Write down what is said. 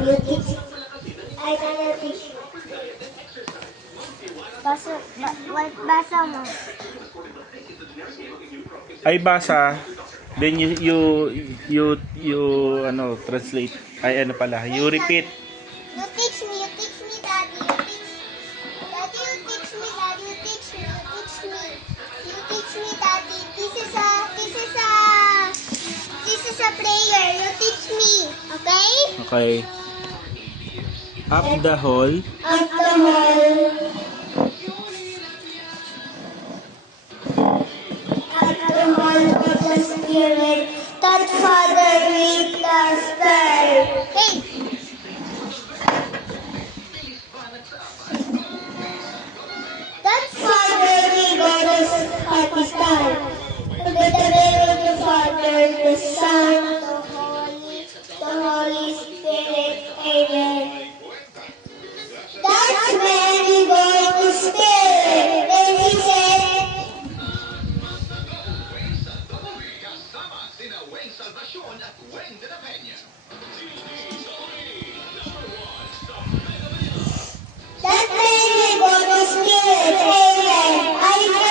You teach. I cannot teach you. Basa mo. Ay basa. Then you ano translate. Ay ano pala. You repeat. You teach me, Daddy. Daddy, you teach me, Daddy. You teach me, you teach me. You teach me, Daddy. This is a prayer. You teach me, okay? Okay. Up the hall. Up the hall. Up the hall of the Spirit. That Father with the star. Hey. That Father with the happy star. With the name of the Father, the Son, the Holy Spirit. Amen. That's when we go to Spirit. And he said, that when we go to Spirit. Amen. I